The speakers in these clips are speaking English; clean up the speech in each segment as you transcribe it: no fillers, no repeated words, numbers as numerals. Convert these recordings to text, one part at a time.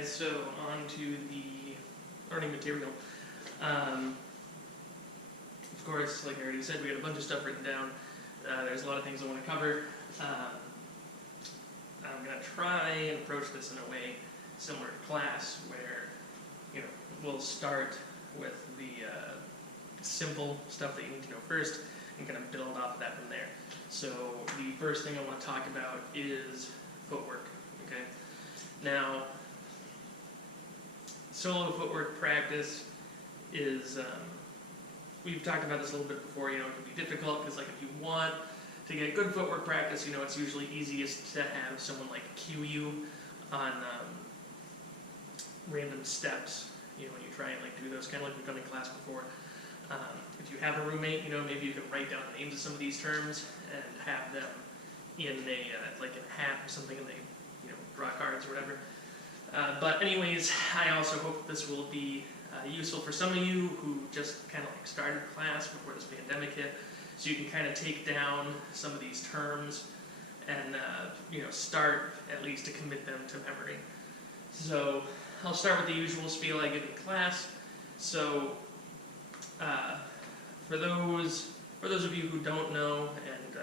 guys, so on to the learning material. Of course, like I already said, we got a bunch of stuff written down. There's a lot of things I want to cover. I'm going to try and approach this in a way similar to class, where we'll start with the simple stuff that you need to know first and kind of build off of that from there. So the first thing I want to talk about is footwork. Okay. Now, solo footwork practice is, we've talked about this a little bit before, it can be difficult because, like, if you want to get good footwork practice, it's usually easiest to have someone like cue you on random steps, when you try and do those, kind of like we've done in class before. If you have a roommate, maybe you can write down the names of some of these terms and have them in a, like a hat or something, and they, draw cards or whatever. But anyways, I also hope this will be useful for some of you who just kind of started class before this pandemic hit, so you can kind of take down some of these terms and start at least to commit them to memory. So I'll start with the usual spiel I give in class. So for those of you who don't know, and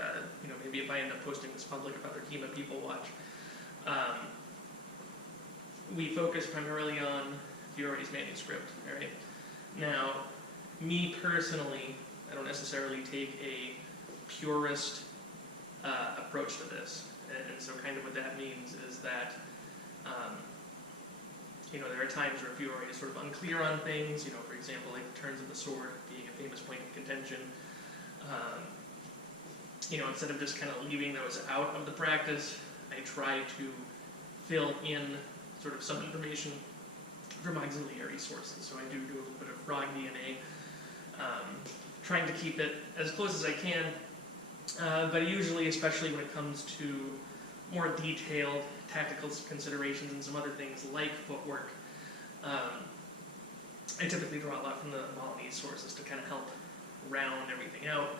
maybe if I end up posting this public if other HEMA people watch, we focus primarily on Fiore's manuscript. All right. Now, me personally, I don't necessarily take a purist approach to this, and so kind of what that means is that there are times where Fiore is sort of unclear on things. For example, like the turns of the sword being a famous point of contention. Instead of just kind of leaving those out of the practice, I try to fill in sort of some information from auxiliary sources. So I do a little bit of frog DNA, trying to keep it as close as I can, but usually, especially when it comes to more detailed tactical considerations and some other things like footwork, I typically draw a lot from the Balinese sources to kind of help round everything out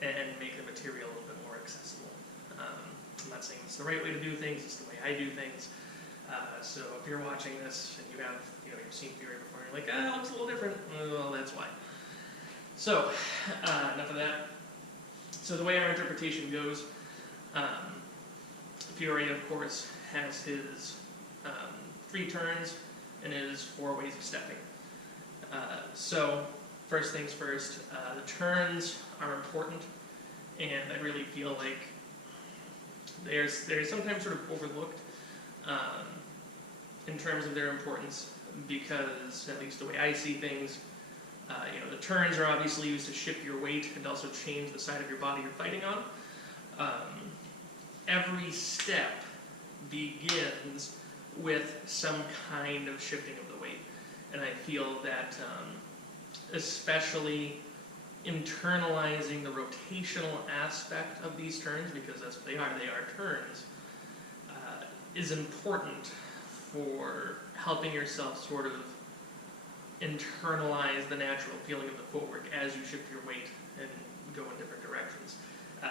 and make the material a little bit more accessible. I'm not saying it's the right way to do things, it's the way I do things. So if you're watching this and you have, you've seen Fiore before, and you're like, it looks a little different, well, that's why. So, enough of that. So the way our interpretation goes, Fiore, of course, has his 3 turns and his 4 ways of stepping. So, first things first, the turns are important, and I really feel like they're sometimes sort of overlooked in terms of their importance, because, at least the way I see things, the turns are obviously used to shift your weight and also change the side of your body you're fighting on. Every step begins with some kind of shifting of the weight, and I feel that especially internalizing the rotational aspect of these turns, because that's what they are turns, is important for helping yourself sort of internalize the natural feeling of the footwork as you shift your weight and go in different directions.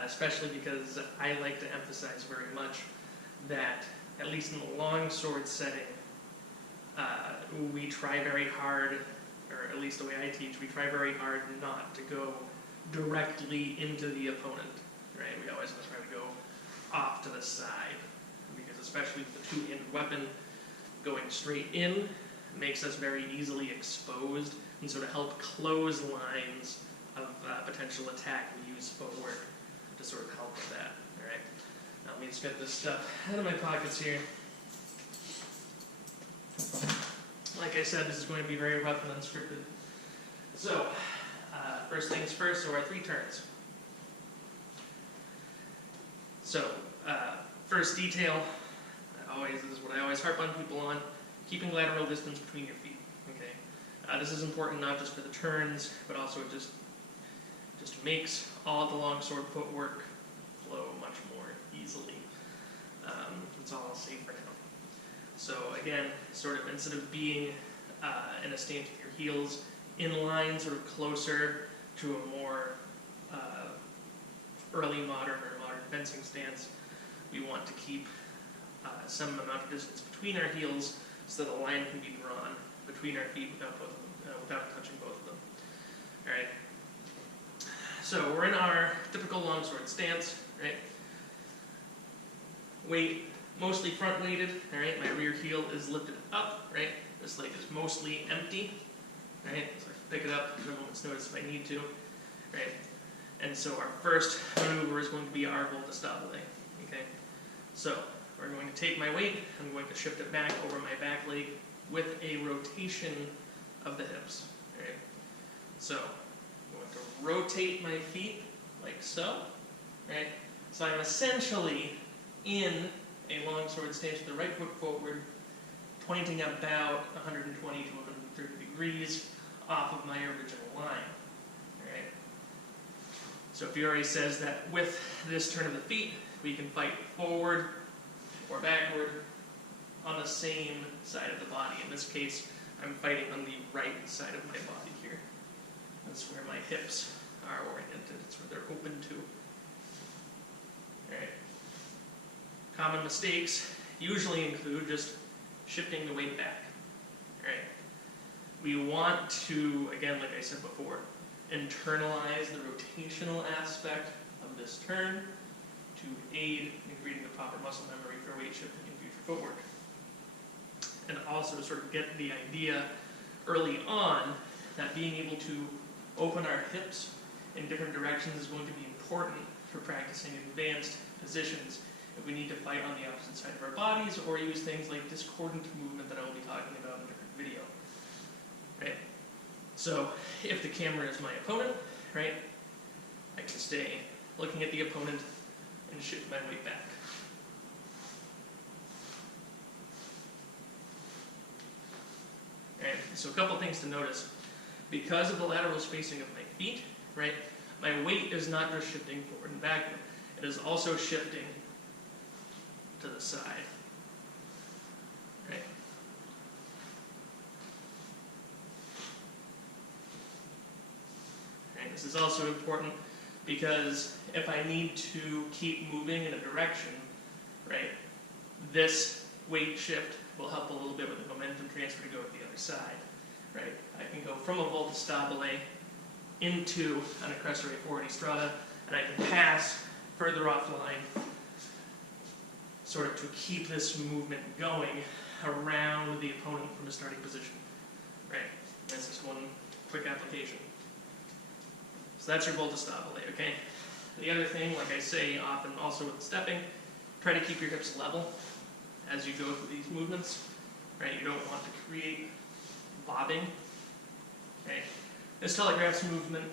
Especially because I like to emphasize very much that, at least in the longsword setting, we try very hard, or at least the way I teach, we try very hard not to go directly into the opponent, right? We always try to go off to the side, because especially with the two-handed weapon, going straight in makes us very easily exposed, and so to help close lines of potential attack, we use footwork to sort of help with that. All right. Now let me just get this stuff out of my pockets here. Like I said, this is going to be very rough and unscripted. So, first things first, so our 3 turns. So, first detail, this is what I always harp on people on, keeping lateral distance between your feet. Okay. This is important not just for the turns, but also it just makes all the longsword footwork flow much more easily. That's all I'll say for now. So again, sort of instead of being in a stance with your heels in line, sort of closer to a more early modern or modern fencing stance, we want to keep some amount of distance between our heels, so that a line can be drawn between our feet without touching both of them. All right. So we're in our typical longsword stance, right? Weight mostly front weighted, all right? My rear heel is lifted up, right? This leg is mostly empty, right? So I can pick it up at a moment's notice if I need to, right? And so our first maneuver is going to be our volta stabile, okay? So we're going to take my weight, I'm going to shift it back over my back leg with a rotation of the hips, right? So I'm going to rotate my feet like so, right? So I'm essentially in a longsword stance with the right foot forward, pointing about 120 to 130 degrees off of my original line. All right. So Fiore says that with this turn of the feet, we can fight forward or backward on the same side of the body. In this case, I'm fighting on the right side of my body here. That's where my hips are oriented. That's where they're open to. All right. Common mistakes usually include just shifting the weight back. All right. We want to, again, like I said before, internalize the rotational aspect of this turn to aid in creating the proper muscle memory for weight shifting in future footwork. And also sort of get the idea early on that being able to open our hips in different directions is going to be important for practicing advanced positions if we need to fight on the opposite side of our bodies or use things like discordant movement that I will be talking about in a different video. Right? So if the camera is my opponent, right, I can stay looking at the opponent and shift my weight back. Right? So a couple things to notice. Because of the lateral spacing of my feet, right, my weight is not just shifting forward and backward. It is also shifting to the side. Right? Right? This is also important because if I need to keep moving in a direction, right, this weight shift will help a little bit with the momentum transfer to go to the other side. Right? I can go from a volta stabile into an accessory forward strada, and I can pass further offline, sort of to keep this movement going around the opponent from a starting position. Right? That's just one quick application. So that's your volta stabile, okay? The other thing, like I say often also with stepping, try to keep your hips level as you go through these movements. Right? You don't want to create bobbing. Okay? This telegraphs movement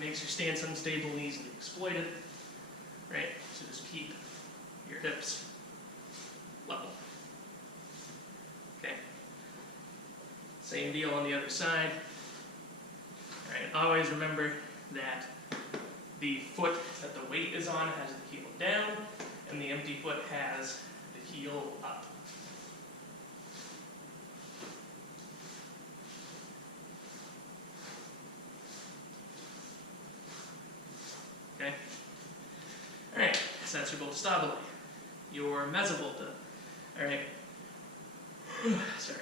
makes your stance unstable and easily exploited. Right? So just keep your hips level. Okay? Same deal on the other side. All right, always remember that the foot that the weight is on has the heel down, and the empty foot has the heel up. Okay? Alright, so that's your volta stabile. Your mezzovolta. Alright. Sorry.